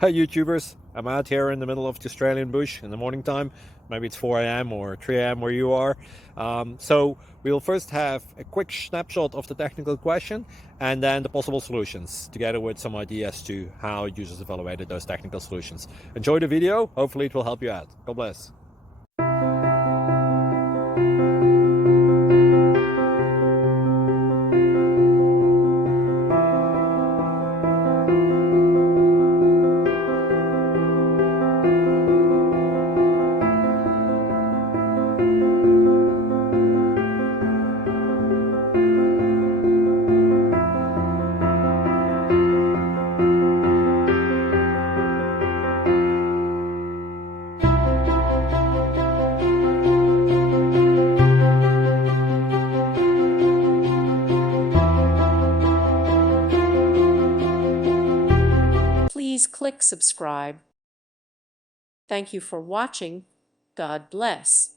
Hi YouTubers, I'm out here in the middle of the Australian bush in the morning time. Maybe it's 4 a.m. or 3 a.m. where you are. So we'll first have a quick snapshot of the technical question and then the possible solutions, together with some ideas to how users evaluated those technical solutions. Enjoy the video, hopefully it will help you out. God bless. Please click subscribe. Thank you for watching. God bless.